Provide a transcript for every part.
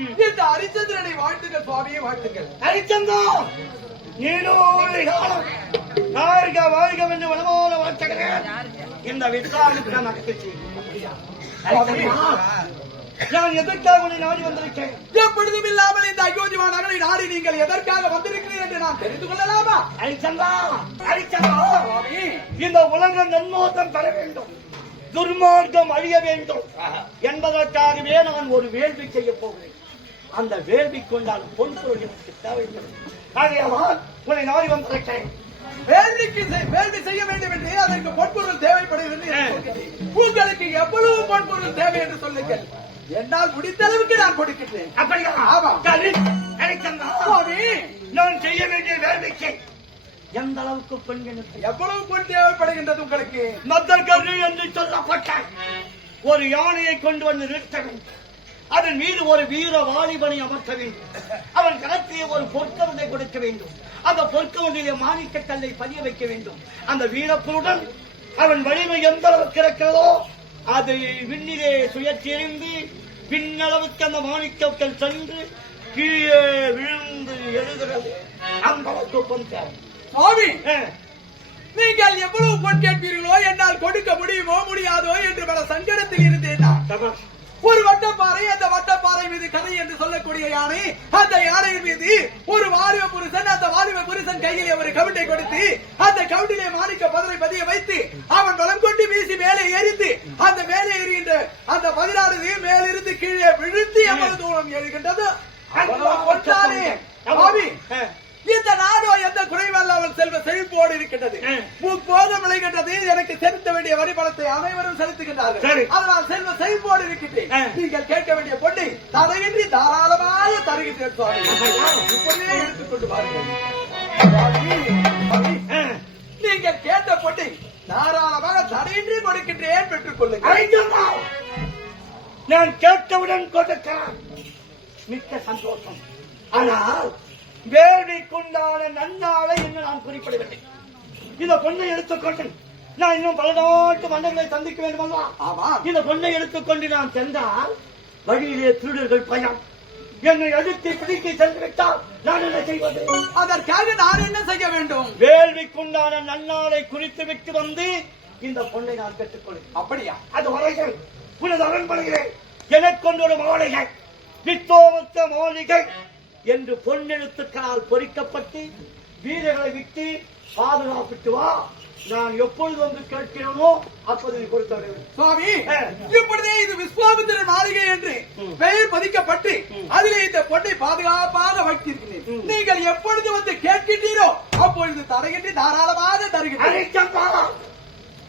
இந்த ஹரிச்சந்திரனை வாழ்த்துக்கள் சுவாமியை வாழ்த்துக்கள் ஹரிச்சந்தா நீடோடி காலம் வாழ்க வாழ்க என்று வாழ்த்துகிறேன் இந்த மகிழ்ச்சி ஹரிச்சந்தா, நான் எதற்காக நாடி வந்திருக்கேன்? எப்பொழுதும் இல்லாமல் இந்த அயோத்தி மாநகரை நாடி நீங்கள் எதற்காக வந்திருக்கிறீர்கள் என்று நான் தெரிந்து கொள்ளலாமா? ஹரிச்சந்தா சுவாமி! இந்த உலகம் நன்மோகம் பெற வேண்டும். துர்மார்க்கம் அழிய வேண்டும். என்பதற்காகவே நான் ஒரு வேள்வி செய்ய போகிறேன். அந்த வேள்வி கொண்டால் பொன்பொருள் எனக்கு தேவையில்லை. ஆகையால் உன்னை நாடி வந்திருக்கேன். வேள்விக்கு வேள்வி செய்ய வேண்டும் என்று அதற்கு பொன்பொருள் தேவைப்படுகிறது. உங்களுக்கு எவ்வளவு பொன்பொருள் தேவை என்று சொல்லுங்கள். என்னால் முடிந்த அளவுக்கு நான் கொடுக்கின்றேன். அப்படியா? ஆமா. நான் செய்ய வேண்டிய வேள்விக்கு. எந்த அளவுக்கு பெண்களுக்கு எவ்வளவு பொன் தேவைப்படுகின்றது உங்களுக்கு? மத்தர்கரு என்று சொல்லப்பட்ட ஒரு யானையை கொண்டு வந்து நிறுத்த வேண்டும் அதன் மீது ஒரு வீர வாலிபனை அமர்த்த வேண்டும். அவன் கரத்திலே ஒரு பொற்கவனை கொடுக்க வேண்டும். அந்த பொற்கவனிலே மாணிக்க கல்லை பதிய வைக்க வேண்டும். அந்த வீரப்பொருடன் அவன் வலிமை எந்த அளவுக்கு இருக்கிறதோ அதை விண்ணிலே சுயற்றெறிந்து பின்னளவுக்கு அந்த மாணிக்கங்கள் சென்று கீழே விழுந்து எழுகிறது. அந்த. சுவாமி நீங்கள் எவ்வளவு பொன் கேட்பீர்களோ என்னால் கொடுக்க முடியுமோ முடியாதோ என்று பல சங்கடத்தில் இருந்தேன். ஒரு வட்டப்பாறை அந்த வட்டப்பாறை மீது கதை என்று சொல்லக்கூடிய யானை அந்த யானையின் மீது ஒரு வாலிப புருஷன் அந்த வாலிப புருஷன் கையிலே ஒரு கவிட்டை கொடுத்து அந்த கவிட்டிலே மாணிக்க பதரை பதிய வைத்து அவன் வலம் கொண்டு வீசி மேலே எரிந்து அந்த மேலே எரிகின்ற அந்த பதினாறு மேலிருந்து கீழே விழுந்து எவ்வளவு தூரம் எழுகின்றது இந்த நாடோ எந்த குறைவல்லாமல் செல்வ செழிப்போடு இருக்கின்றது ம். முப்போதும் விளைகின்றது எனக்கு செலுத்த வேண்டிய வரிபணத்தை அனைவரும் செலுத்துகின்றார்கள். அதனால் செல்வ செழிப்போடு இருக்கின்றேன். நீங்கள் கேட்க வேண்டிய பொண்ணை தடையின்றி தாராளமாக தருகின்றேன் சுவாமி. இப்பொழுதே எடுத்துக்கொண்டு வாருங்கள். சுவாமி, சுவாமி, அஹ். நீங்கள் கேட்ட பொண்ணை தாராளமாக தடையின்றி கொடுக்கின்றேன் பெற்றுக் கொள்ளுங்கள். நான் கேட்டவுடன் கொடுக்கிறான் மிக்க சந்தோஷம். ஆனால் வேள்விக்குண்டான நன்னாளை என்று நான் குறிப்பிடவில்லை. இந்த பொண்ணை எடுத்துக்கொண்டு நான் இன்னும் பல நாட்டு மன்னர்களை சந்திக்க வேண்டும் அல்லவா ஆமா. இந்த பொண்ணை எடுத்துக்கொண்டு நான் சென்றால் வழியிலே திருடர்கள் பயம். என்னை எதிர்த்து பிடிக்க சென்று விட்டால் நான் என்ன செய்வது? அதற்காக நான் என்ன செய்ய வேண்டும்? வேள்விக்குண்டான நன்னாளை குறித்து விட்டு வந்து இந்த பொண்ணை நான் பெற்றுக்கொள்கிறேன் அப்படியா? அது வரைகள் புனித அரண்மனையிலே எனக்கொண்டு ஒரு மாளிகை வித்தோமத்த மாளிகை என்று பொன்னெழுத்துக்களால் பொறிக்கப்பட்டு வீரர்களை விட்டு பாதுகாப்பிட்டு வா நான் எப்பொழுது வந்து கேட்கிறேனோ அப்போது நீ கொடுத்து. சுவாமி. இப்பொழுதே இது விஸ்வாமித்திர மாளிகை என்று. பெயர் பதிக்கப்பட்டு. அதிலே இந்த பொண்ணை பாதுகாப்பாக வைத்திருக்கிறேன். நீங்கள் எப்பொழுது வந்து கேட்கின்றீரோ அப்பொழுது தடையின்றி தாராளமாக தருகிறேன்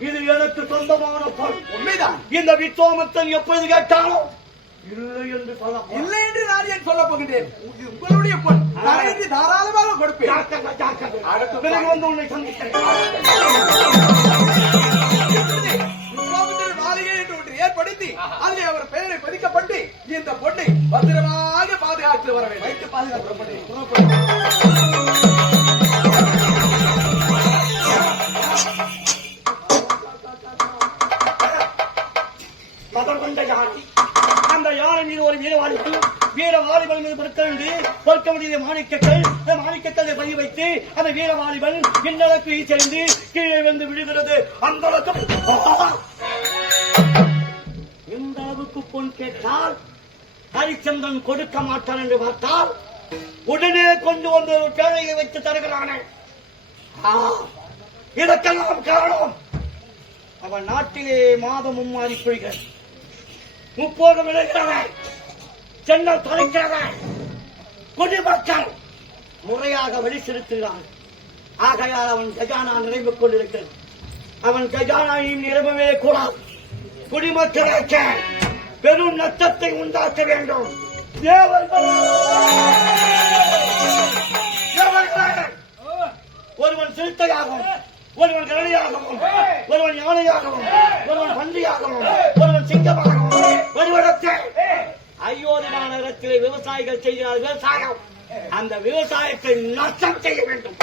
இது எனக்கு சொந்தமான பொன் உண்மைதான் இந்த வித்தோமத்தன் எப்பொழுது கேட்டாலும் இல்லை என்று சொல்ல இல்லை என்று நான் ஏன் சொல்ல போகின்றேன் உங்களுடைய தடையின்றி கொடுப்பேன். ஜாக்கிரதை, ஜாக்கிரதை. அடுத்து பிறகு வந்து உன்னை சந்திக்கிறேன். விஸ்வாமித்திர மாளிகை என்று ஒன்று ஏற்படுத்தி அதிலே அவர் பெயரை பதிக்கப்பட்டு இந்த பொண்ணை பத்திரமாக பாதுகாத்து வர வேண்டும். பாதுகாத்து மதம் கொண்ட யானை அந்த யானை மீது ஒரு வீர வாலிபன் வீர வாலிபன் மீது அந்த மாணிக்கத்தை பதிய வைத்து அந்த வீர வாலிபன் இன்னளவுக்கு சேர்ந்து கீழே வந்து விழுகிறது. அந்த அளவுக்கு எந்த அளவுக்கு பொன் கேட்டால் ஹரிச்சந்திரன் கொடுக்க மாட்டான் என்று பார்த்தால் உடனே கொண்டு வந்து ஒரு பேழையை வைத்து தருகிறானே. இதற்கெல்லாம் காரணம் அவன் நாட்டிலே மாதமும் மாறி முப்போதும் முப்போகம் விளைகிறவன் சென்னல் தொலைக்கிறவன் குடிமக்கள் முறையாக வழி செலுத்துகிறான் ஆகையால் அவன் கஜானா நிறைவு கொண்டிருக்கிறது. அவன் கஜானாவையும் நிரம்பவே கூடாது குடிமக்களுக்கு பெரும் நஷ்டத்தை உண்டாக்க வேண்டும். ஒருவன் சிறுத்தையாகவும் ஒருவன் கரடியாகவும் ஒருவன் யானையாகவும் ஒருவன் பன்றியாகவும் ஒருவன் சிங்கமாக காலத்தில் விவசாயிகள் செய்கிறார்கள் விவசாயம். அந்த விவசாயத்தை நஷ்டம் செய்ய வேண்டும்.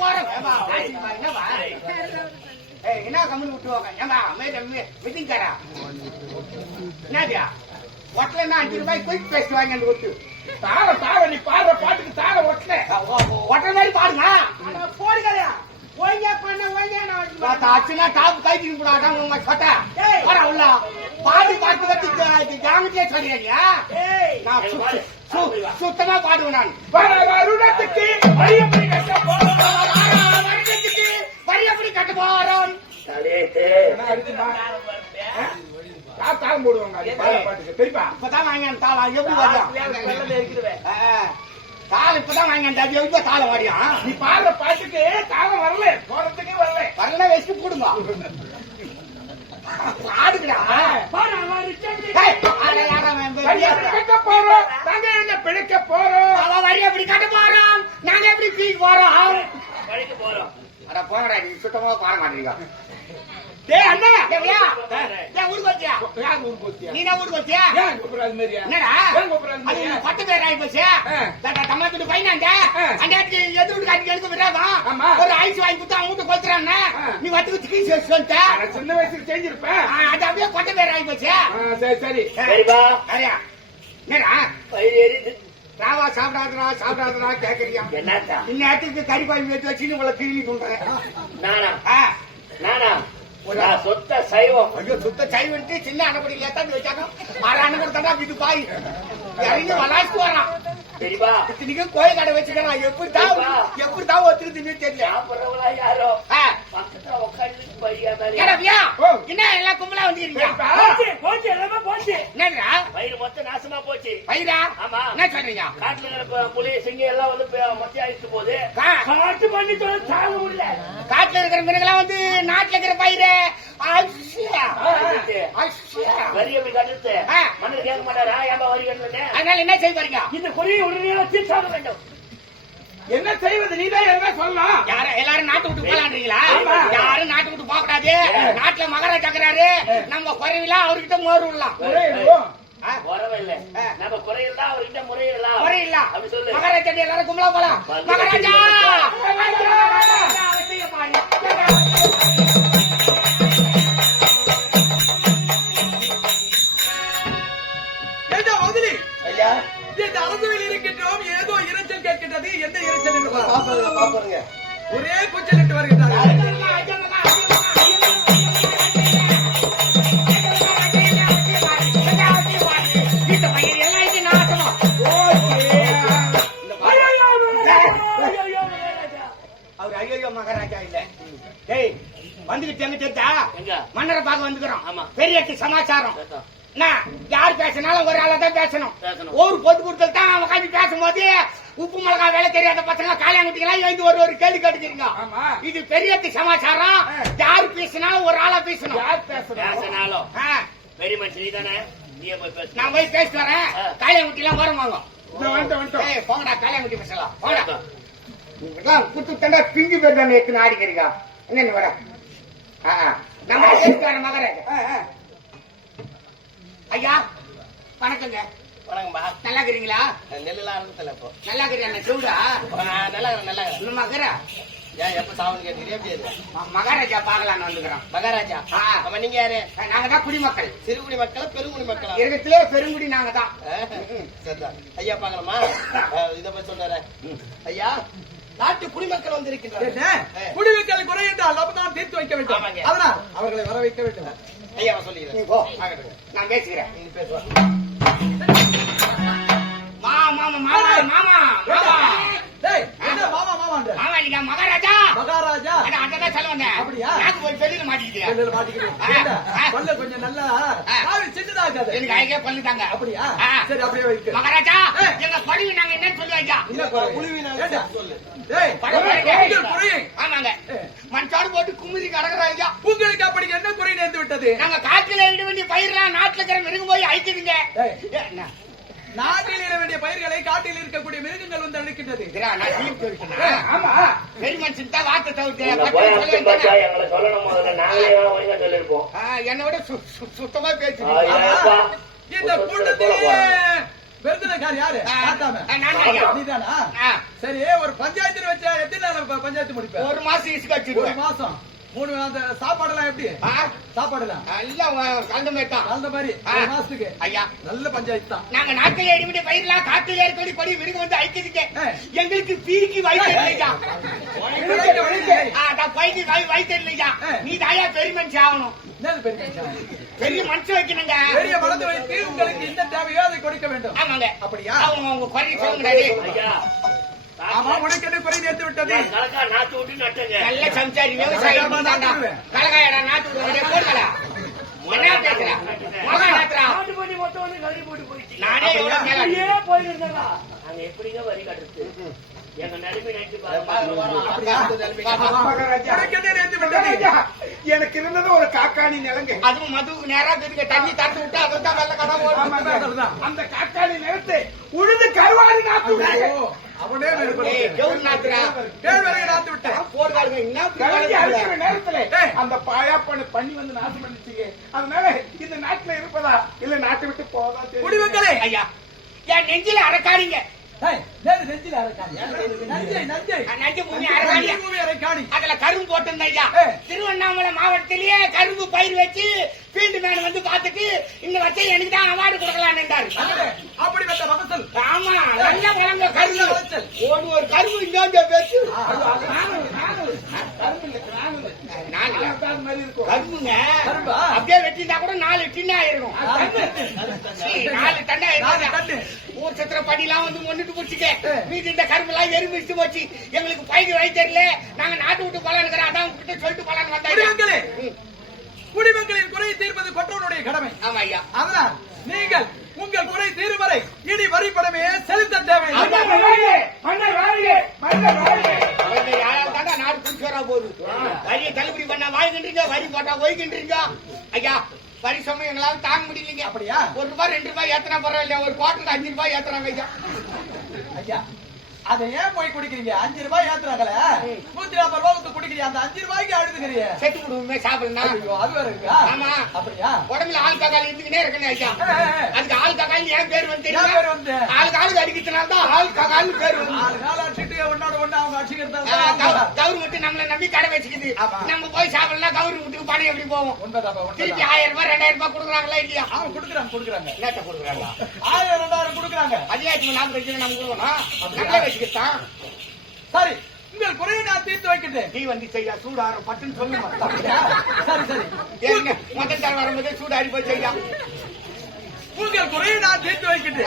போறோம் ஏய், என்ன கம்முன்னு விட்டுவாங்க? ஏங்க மீட்டிங்காரா? என்னடியா ஒட்டலன்னா அஞ்சு ரூபாய் குயிக் பேஸ்ட் வாங்கி வந்து விட்டு தார தார நீ பாடுற பாட்டுக்கு தார ஒட்டல. ஒட்டல் மாதிரி பாடுங்க போடுகளையா ஓய்யா பண்ண ஓய்யா நான் அச்சுனா டாப் கைக்கு கூடாதான் உங்க சொட்ட. வர உள்ள. பாடி பாட்டு வச்சு ஜாமத்தியே ஏய். நான் சுத்தமா பாடுவேன் நான். கட்ட வருடத்துக்கு யார் தாளம் போடுவாங்க. பாடுற தெரியுமா? இப்பதான் வாங்கி தாளம் எப்படி தாளம் இப்பதான் வாங்கி அது எப்படி தாளம் வரையும் நீ பாடுற பாட்டுக்கு தாளம் வரல. போறதுக்கே வரல. வரல வச்சுட்டு போடுங்க எப்படி கட்ட போறோம். நாங்க பிழைக்க போறோம்? அவ வரி எப்படி கட்ட போறோம் நாங்க எப்படி பீக் போறோம் அட போங்கடா நீ சுத்தமா பாட மாட்டீங்க. டேய் அண்ணா! டேய்யா டேய் ஊருக்கு வச்சியா யார் ஊருக்கு போத்தியா நீ என்ன ஊருக்கு வச்சியா ஏன் மாதிரியா என்னடா? ஏன் கூப்பிடுறது அது மாதிரியா உனக்கு பத்து பேர் ஆகி போச்சு. ஆ. தமிழ்நாட்டு பையனாண்ட ஆ. அந்த இடத்துக்கு எதிர் வீட்டு காட்டி எடுக்க விடாதான் ஆமா. ஒரு ஐஸ் வாங்கி கொடுத்து அவங்க வீட்டு. நீ வச்சு கீஸ் வச்சு வந்துட்ட? சின்ன வயசுல செஞ்சிருப்பேன் ஆ, அது அப்படியே பத்து பேர் ஆகி போச்சு. ஆ, சரி சரி. சரிப்பா. சரியா. என்னடா? வயிறு எரியுது ராவா சாப்பிடாதடா சாப்பிடாதடா கேக்குறியா? என்னத்தா இந்நேரத்துக்கு கறி பாய் வச்சு வச்சு உங்களை கிளி நானா. நானா? நான் சொத்த சைவம். ஐயோ சுத்த சை வந்துட்டு சின்ன அணைப்படி ஏத்தாந்து வச்சாங்க மர அணைப்படி தண்டா இது பாய். இறங்கி வளாச்சு வரான் சரிப்பா இத்தனைக்கும் கோயில் கடை வச்சுக்கிறான். எப்படி தான் எப்படி தான் ஒத்துக்குதுன்னு தெரியல. யாரோ. பக்கத்துல உட்காந்து. என்ன எல்லாம் கும்பலா வந்துக்கிறீங்க. போச்சு எல்லாமே வயிறு மொத்தம் நாசமா போச்சு. பைரா ஆமா. என்ன சொல்றீங்க? காட்டுல இருக்கிற புலி சிங்கம் எல்லாம் வந்து மொத்தம் ஆயிட்டு போகுது கா- காட்டு பண்ணி தாங்க முடியல. காட்டுல இருக்கிற மிருகெல்லாம் வந்து நாட்டுல இருக்கிற பயிரு. அஷ்யா. கட்டுத்து. அஷ்யா. வரி எப்படி கட்டுத்து ஆ. மன்னர் கேட்க மாட்டாரா? ஏன்பா வரி கட்டுறது அதனால என்ன செய்ய போறீங்க? இந்த குறியை உடனே தீர்ச்சாக வேண்டும். என்ன செய்வது? நீதான் என்ன சொல்லலாம். யார எல்லாரும் நாட்டு விட்டு போலான்றீங்களா. யாரும் நாட்டு விட்டு போக கூடாது நாட்டுல மகாராஜா இருக்கிறாரு நம்ம குறைவிலாம் அவர்கிட்ட மோர் விடலாம்? வரவில்லை. நம்ம குறையெல்லாம் அவர்கிட்ட முறையிடலாம் குறையில்ல அப்படி சொல்லு மகாராஜா எல்லாரும் கும்பலா போலாம் மகாராஜா மகாராஜா, அவசிய பாரு. ஏண்டா மதுரை ஐயா இந்த அரசுவில் இருக்கின்றோம் ஏதோ வந்துக்கிறோம் ஆமா. பெரிய சமாச்சாரம் யார் பேசினாலும் ஒரு ஆளா தான் பேசணும். பேசணும். ஒரு பொது கொடுத்தல் தான் உட்காந்து பேசும்போது உப்பு மிளகா வேலை தெரியாத பசங்க காலியாங்குட்டிகளா எழுந்து ஒரு ஒரு கேள்வி கேட்டுக்கிறீங்க. ஆமா. இது பெரிய சமாச்சாரம். யார் பேசினாலும் ஒரு ஆளா பேசணும். யார்? பேசினாலும். ஆ, பெரிய மனுஷன் நீ தானே நீயே போய் பேசு. நான் போய் பேசிட்டு வரேன். காளியாங்குட்டி எல்லாம் வந்துட்டோம். ஏய், போங்கடா காளியாங்குட்டி பேசலாம். போங்கடா. நீங்களாம் குத்து தண்டா பிஞ்சு பேர் தானே எத்தனை ஆடிக்கிறீங்க என்ன வர? ஆ, ஆ. நம்ம மகராஜா ஆ, ஆ. ஐயா வணக்கங்க. வணக்கம்பா நல்லா இருக்கிறீங்களா நெல்லுலாம் அறுக்கல இப்போ. நல்லா இருக்கிறியா நான் நல்லா இருக்கிறேன், நல்லா இருக்கிறேன். மகர? ஏன் எப்ப சாவன் எப்படி ம- மகாராஜா பார்க்கலான்னு வந்துக்கிறோம். மகாராஜா. ஆமா நீங்க யாரு? நாங்க தான் குடிமக்கள். சிறுகுடி மக்களா பெருங்குடி மக்களா? இருக்கத்திலே பெருங்குடி நாங்க தான். ஆ, சரிதான். ஐயா பாக்கலாமா இத பத்தி சொன்னாரு ஐயா நாட்டு குடிமக்கள் வந்திருக்கின்றனர் என்ன? குடிமக்கள் குறை என்றால் அப்பதான் தீர்த்து வைக்க வேண்டும். அதனால் அவர்களை வர வைக்க வேண்டும். ஐயா நீ போ. நான் பேசுவா மாமா மாமா மாமா. மாமா டேய், என்ன மாமா மாமான்ற? மாமா நீங்க மகாராஜா? மகாராஜா? அட அதான் சொல்ல வந்தேன். அப்படியா? போய் மாட்டிக்கிட்டியா? பல்லுல. பல்ல கொஞ்சம் நல்லா ஆ. காவி சின்னதாக்காத. எனக்கு அப்படியா? ஆ. சரி அப்படியே வைக்க. மகாராஜா ஏ. எங்க படிவு நாங்க என்னன்னு சொல்லுவாங்க இல்ல? சொல்லு. டேய். ஆமாங்க. மண்சாடு போட்டு குமிரி கடக்குறாங்க உங்களுக்கு அப்படி என்ன குறை நேர்ந்து விட்டது? நாங்க காட்டுல இட வேண்டிய பயிரெல்லாம் நாட்டுல இருக்கிற மிருகம் போய் என்ன? நாட்டில் இட வேண்டிய பயிர்களை காட்டில் இருக்கக்கூடிய மிருகங்கள் வந்து அழிக்கின்றது. ஆமா. பெரிய மனுஷன் தான் வார்த்தை தவிர்த்து உன்னை பட்டு போய் சொல்ல அர்த்தம் பார்த்தா வேண்டியது. எங்களை சொல்லணும் முதல்ல. நாங்களே ஒழுங்கா சொல்லிருப்போம் ஆ, என்னை விட சு- சு- சுத்தமா பேசுறீங்க. இந்த கூட்டத்திலே விருதுனக்கார் யாரு? நான். நீதானா? சரி ஒரு பஞ்சாயத்து வச்சா எத்தனை பஞ்சாயத்து முடிப்ப? ஒரு மாசம் ஒரு வச்சிருவேன். மாசம். மூணு அந்த சாப்பாடெல்லாம் எப்படி? ஆ? சாப்பாடுலாம் எல்லாம் கலந்த மாதிரி தான். மாசத்துக்கு. ஐயா. நல்ல பஞ்சாயத்து தான். நாங்க நாட்டில் அடிபட்டு பயிரெல்லாம் காட்டில் படி விருது வந்து ஐக்கியதுக்கு ஆ. எங்களுக்கு பீக்கு வயிற்று இல்லையா விளைக்க விளைக்க. அதான் பைக்கு வயிற்று இல்லையா ஆ. நீ தாயா பெரிய மனுஷன் ஆகணும். என்னது பெரிய மனுஷன் வைக்கணுங்க. பெரிய மனது வைத்து உங்களுக்கு என்ன தேவையோ அதை கொடுக்க வேண்டும். ஆமாங்க. அப்படியா? அவங்க குறைய சொல்லுங்க ஐயா. ஆமா உனக்கு என்ன குறை நேர்த்து விட்டது? கலக்கா நாத்து விட்டு நட்டுங்க. நல்ல சம்சாரி விவசாயம். கலக்காயடா நாட்டு விடுவாங்க போடுங்களா என்ன பேசுற மகா நாத்துறா நாட்டு பண்ணி மொத்தம் வந்து கழுவி போட்டு போயிடுச்சு. நானே போயிருந்தா நாங்க எப்படிங்க வரி கட்டுறது? எனக்கு இருந்தது ஒரு காக்காணி நிலங்க. அதுவும் மதுவுக்கு நேரா தெரியுங்க. தண்ணி தட்டு விட்டு அதை தான் வெள்ள கடை. ஓடும் அந்த காக்காணி நிலத்தை உழுது கருவாடி நாத்து அவனே நாத்து விட்டேன். நேரத்துல. அந்த பாயாப்பன பண்ணி வந்து நாசம் பண்ணிச்சுங்க. அதனால இந்த நாட்டுல இருப்பதா? இல்ல நாட்டை விட்டு போவதா. குடிமக்களே ஐயா என் நெஞ்சில அரைக்காடிங்க அதுல கரும்பு ஏ. திருவண்ணாமலை மாவட்டத்திலேயே கரும்பு பயிர் வச்சு ஃபீல்டு மேன் வந்து பார்த்துட்டு இந்த வச்ச எனக்கு தான் அவார்டு மகசூல். ஆமா நல்ல வளங்க கரும்பு. ஒரு ஒரு கரும்பு இங்க பேசு. கரும்புங்க? அப்படியே வெட்டினா கூட நாலு டின் ஆயிரும். சீ, நாலு டன்னா ஆயிரும். டன்னு. ஊர் சத்திர படிலாம் வந்து ஒண்ணுட்டு பிடிச்சிக்க ஏ. மீதி இந்த கரும்புலாம் எருமிச்சு போச்சு எங்களுக்கு பயிர் வை தெரியல நாங்க நாட்டு விட்டு பலனுக்கிறோம் அதான் உங்ககிட்ட சொல்லிட்டு பலன் வந்தாங்க குடிமக்களே குடிமக்களின் குறையை தீர்ப்பது கொற்றவனுடைய கடமை ஆமா ஐயா அதனால் நீங்கள் உங்கள் குறை தீரும் வரை இனி வரி பணமே செலுத்த தாண்டா நாடு குடிச்சோரா போகுது வரியை தள்ளுபடி பண்ண வாழ்கின்றீங்க வரி போட்டா ஓய்கின்றீங்க ஐயா வரி சுமை எங்களால தாங்க முடியலைங்க. அப்படியா? ஒரு ரூபாய் ரெண்டு ரூபாய் ஏத்தனா பரவாயில்ல ஒரு குவார்டர் அஞ்சு ரூபாய் ஏத்துறாங்க ஐயா. ஐயா அதை ஏன் போய் குடிக்கிறீங்க? அஞ்சு ரூபாய் ஏத்துறாங்களே? நூத்தி நாற்பது ரூபாய்க்கு குடிக்கிறீங்க. அந்த அஞ்சு ரூபாய்க்கு அழுதுக்கிறீங்க செத்து குடும்பமே சாப்பிடலாம் ஐயோ, அது வேற இருக்கா? ஆமா. அப்படியா? உடம்புல ஆள் தக்காளி இருந்துக்கிட்டே இருக்கணும் ஐயா. அதுக்கு ஆள் தக்காளி என் பேர் வந்து பேர் வந்து? ஆளுக்கு ஆளுக்கு அடிக்கிறதுனால தான் ஆள் தக்காளி பேர் வந்து. நாலு நாள் அடிச்சுட்டு ஒன்னோட ஒண்ணு அவங்க அடிச்சுக்கிறது கவர்மெண்ட் நம்மள நம்பி கடை வச்சுக்குது. நம்ம போய் சாப்பிடலாம் கவர்மெண்ட்டுக்கு பணம் எப்படி போவோம் திருப்பி ஆயிரம் ரூபாய் ரெண்டாயிரம் ரூபாய் கொடுக்குறாங்களா இல்லையா? அவங்க கொடுக்குறாங்க கொடுக்குறாங்க. என்னத்த கொடுக்குறாங்களா ஆயிரம் ரெண்டாயிரம் கொடுக்குறாங்க. நாம வச்சு நம்ம கொடுக்கணும். வச்சுக்கிட்டான் சரி உங்கள் குறையை நான் தீர்த்து வைக்கின்றேன். நீ வந்து செய்யா சூடாரம் பட்டுன்னு அப்படியா? சரி சரி. முதல் தர வரும்போது சூடாரி போய் செய்யா? உங்கள் குறையை நான் தீர்த்து வைக்கின்றேன்.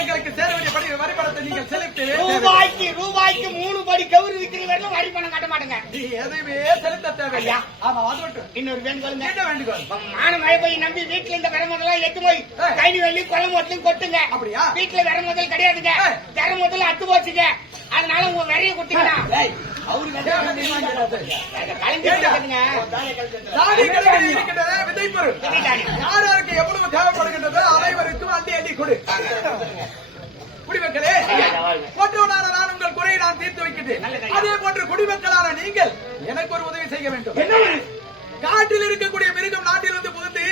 எங்களுக்கு சேர வேண்டிய படி வரி பணத்தை நீங்கள் செலுத்தி ரூபாய்க்கு ரூபாய்க்கு மூணு படி கவுரு விக்கிற வரலும் வரி பணம் கட்ட மாட்டேங்க. நீ எதையுமே செலுத்த. ஆமா அது மட்டும். இன்னொரு வேண்டுகோளுங்க என்ன வேண்டுகோள் மான மழை போய் நம்பி வீட்டுல இந்த விர முதலாம் எட்டு போய். கைனி வெள்ளி குளம் முதலும் கொட்டுங்க. அப்படியா? வீட்டுல விர முதல் கிடையாதுங்க. ஏய். விர முதல்ல அத்து போச்சுங்க. அதனால உங்க விரைய கொட்டிக்கலாம் விதைப்பொருள் விதைதானி. யார் யாருக்கு எவ்வளவு தேவைப்படுகின்றதோ அனைவருக்கும் அள்ளி அள்ளி கொடு. குடிமக்களே போன்றவனான நான் உங்கள் குறையை நான் தீர்த்து வைக்கின்றேன். நல்லது. அதே போன்று குடிமக்களான நீங்கள் எனக்கு ஒரு உதவி செய்ய வேண்டும். காட்டில் இருக்கக்கூடிய மிருகம் நாட்டிலிருந்து புகுந்து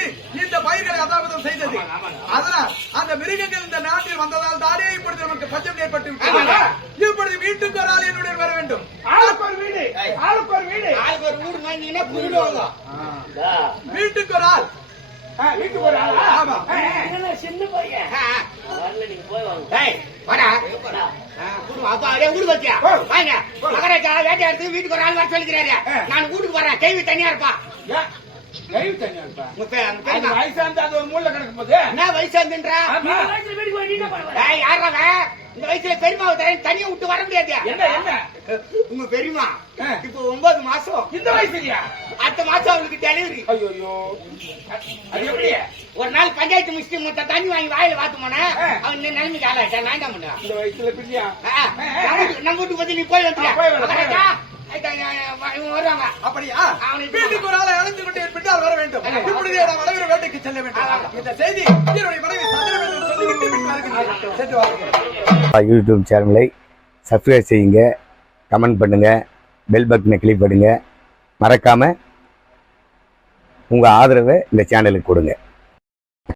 இந்த பயிர்களை அதாவதம் செய்தது. அதனால் அந்த மிருகங்கள் இந்த நாட்டில் வந்ததால் தானே இப்பொழுது நமக்கு பஞ்சம் ஏற்பட்டு இப்பொழுது வீட்டுக்கு ஒரு ஆள் என்னுடன் வர வேண்டும்? ஆளுக்கு ஒரு வீடு. ஆளுக்கு ஒரு வீடு. ஆளுக்கு ஒரு வீடு வாங்கினீங்கன்னா புரிடுவாங்க வீட்டுக்கு ஒரு ஆள். வீட்டுக்கு ஒரு ஆளா? ஆமா. சின்ன பையன்? வரல நீங்க போய் வாங்க. வாடா. வீட்டுக்கு ஒரு ஆள் வர சொல்லிக்கிறாரு. நான் வீட்டுக்கு வரேன். கேள்வி தனியா இருப்பா. பே- உங்க அது ஒரு மூலைல கிடக்கும் போது என்ன வயசு வந்துன்றா? ஆமா. இந்த வயசுல பெரியமாவை தரேன், தனியா விட்டு வர முடியாது என்ன என்ன? உங்க பெரியமா. இப்போ ஒன்பது மாசம். இந்த வயசுலயா? அடுத்த மாசம் அவளுக்கு டெலிவரி ஐயோ அது எப்படி? ஒரு நாள் பஞ்சாயத்து முடிச்சுட்டு மொத்த தண்ணி வாங்கி வாயில வாத்து போன. அவன் நிலைமைக்கு ஆளாயிட்டான். நான் என்ன பண்ணுவேன் இந்த வயசுல பிரியா? நம்ம வீட்டு- நம்ம வீட்டுக்கு வந்து நீ போய் இவங்க வருவாங்க. அப்படியா? வீட்டுக்கு ஒரு ஆளை கொண்டு என் பின்னால் வர வேண்டும். நாம் அனைவரும் வேட்டைக்கு செல்ல வேண்டும். இந்த செய்தி என்னுடைய மனைவி யூடியூப் சேனலை சப்ஸ்கிரைப் செய்யுங்க கமெண்ட் பண்ணுங்கள் பெல் பட்டனை கிளிக் பண்ணுங்கள் மறக்காமல் உங்கள் ஆதரவை இந்த சேனலுக்கு கொடுங்க.